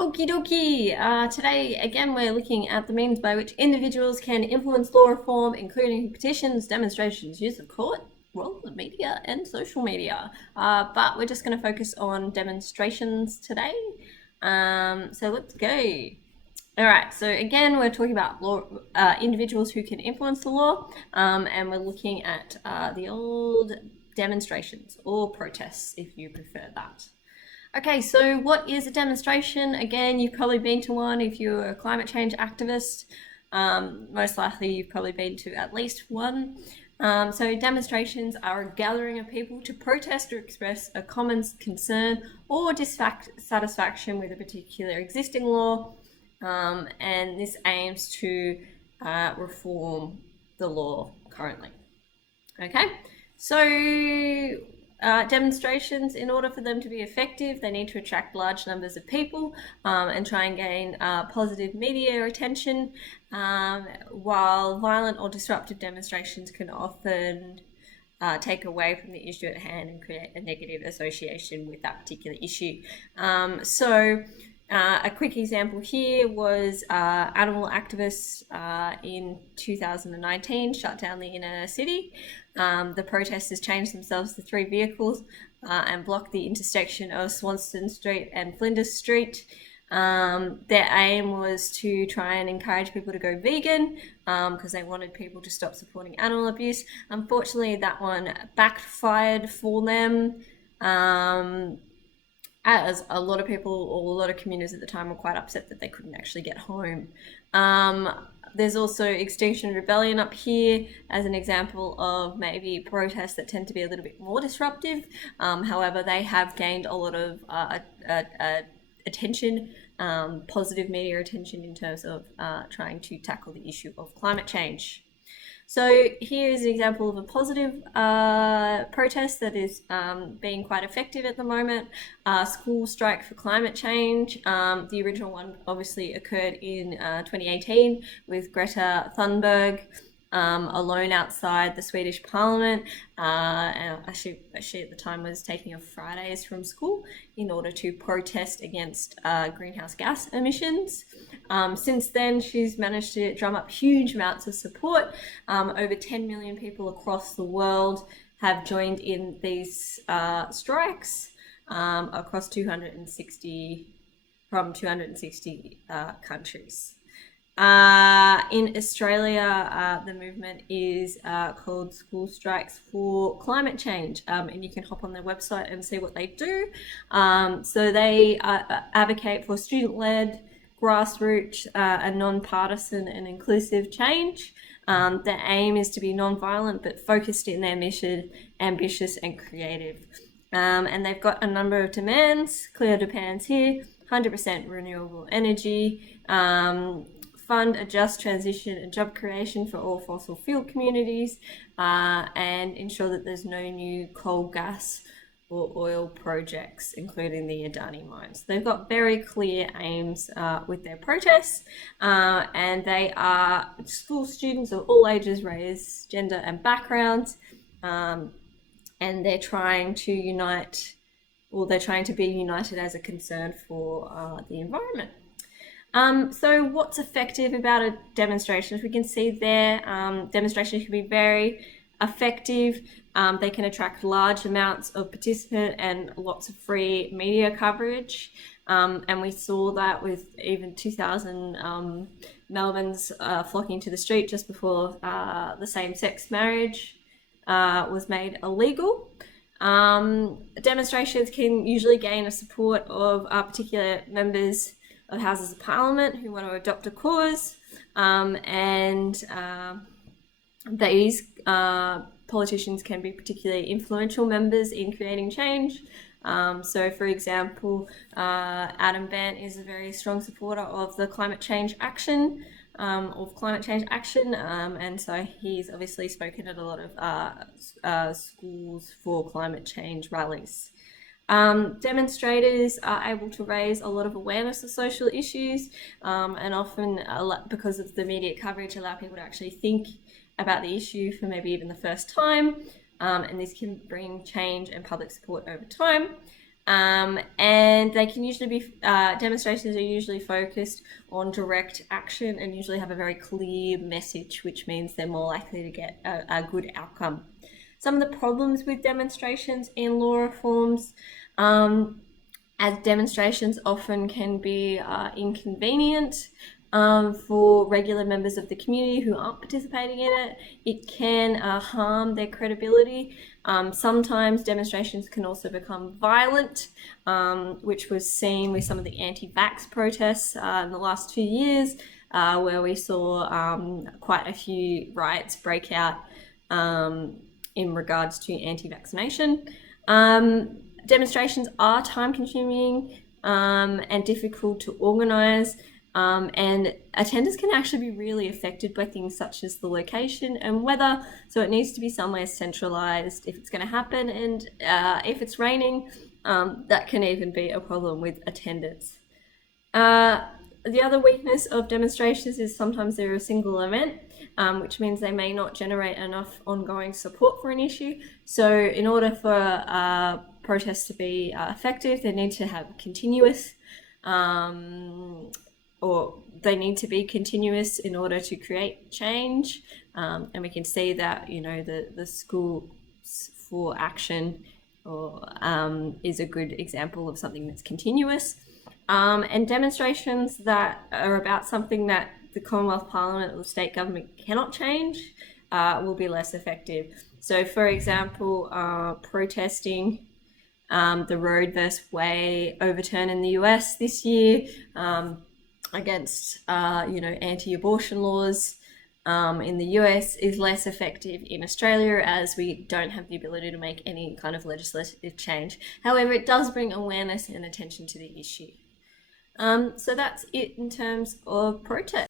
Okie dokie. Today, again, we're looking at the means by which individuals can influence law reform, including petitions, demonstrations, use of court, role of media, and social media. But we're just going to focus on demonstrations today. So let's go. All right, so again, we're talking about law, individuals who can influence the law, and we're looking at the old demonstrations or protests, if you prefer that. Okay, so what is a demonstration? Again, you've probably been to one if you're a climate change activist. Most likely you've probably been to at least one. So demonstrations are a gathering of people to protest or express a common concern or dissatisfaction with a particular existing law, and this aims to reform the law currently. Okay, so demonstrations, in order for them to be effective, they need to attract large numbers of people and try and gain positive media attention, while violent or disruptive demonstrations can often take away from the issue at hand and create a negative association with that particular issue. A quick example here was animal activists in 2019 shut down the inner city. The protesters changed themselves to 3 vehicles and blocked the intersection of Swanston Street and Flinders Street. Their aim was to try and encourage people to go vegan because they wanted people to stop supporting animal abuse. Unfortunately, that one backfired for them, as a lot of people or a lot of commuters at the time were quite upset that they couldn't actually get home. There's also Extinction Rebellion up here as an example of maybe protests that tend to be a little bit more disruptive. However, they have gained a lot of attention, positive media attention in terms of trying to tackle the issue of climate change. So here is an example of a positive protest that is being quite effective at the moment. School strike for climate change. The original one obviously occurred in 2018 with Greta Thunberg alone outside the Swedish Parliament. And she at the time was taking off Fridays from school in order to protest against greenhouse gas emissions. Since then, she's managed to drum up huge amounts of support. Over 10 million people across the world have joined in these strikes across 260 countries. In Australia, the movement is called School Strikes for Climate Change, and you can hop on their website and see what they do. So they advocate for student-led, grassroots, and non-partisan and inclusive change. Their aim is to be non-violent but focused in their mission, ambitious and creative. And they've got a number of demands, clear demands here: 100% renewable energy, fund a just transition and job creation for all fossil fuel communities, and ensure that there's no new coal, gas or oil projects, including the Adani mines. They've got very clear aims with their protests, and they are school students of all ages, race, gender and backgrounds, and they're trying to unite, or they're trying to be united as a concern for the environment. So what's effective about a demonstration? As we can see there, demonstrations can be very effective. They can attract large amounts of participant and lots of free media coverage. And we saw that with even 2000 Melbourne's flocking to the street just before the same-sex marriage was made illegal. Demonstrations can usually gain a support of particular members of Houses of Parliament who want to adopt a cause, and these politicians can be particularly influential members in creating change. So, for example, Adam Bant is a very strong supporter of the climate change action, and so he's obviously spoken at a lot of schools for climate change rallies. Demonstrators are able to raise a lot of awareness of social issues, and often, because of the media coverage, allow people to actually think about the issue for maybe even the first time, and this can bring change and public support over time. And they can usually be demonstrations are usually focused on direct action and usually have a very clear message, which means they're more likely to get a good outcome. Some of the problems with demonstrations in law reforms, as demonstrations often can be inconvenient for regular members of the community who aren't participating in it. It can harm their credibility. Sometimes demonstrations can also become violent, which was seen with some of the anti-vax protests in the last 2 years, where we saw quite a few riots break out in regards to anti-vaccination. Demonstrations are time-consuming and difficult to organise, and attendance can actually be really affected by things such as the location and weather. So it needs to be somewhere centralised if it's going to happen, and if it's raining, that can even be a problem with attendance. The other weakness of demonstrations is sometimes they're a single event, which means they may not generate enough ongoing support for an issue. So in order for protests to be effective, they need to have continuous, or they need to be continuous in order to create change. And we can see that, you know, the Schools for Action is a good example of something that's continuous. And demonstrations that are about something that the Commonwealth Parliament or the state government cannot change will be less effective. So, for example, protesting the Roe versus Wade overturn in the US this year, against anti-abortion laws in the US is less effective in Australia, as we don't have the ability to make any kind of legislative change. However, it does bring awareness and attention to the issue. So that's it in terms of protest.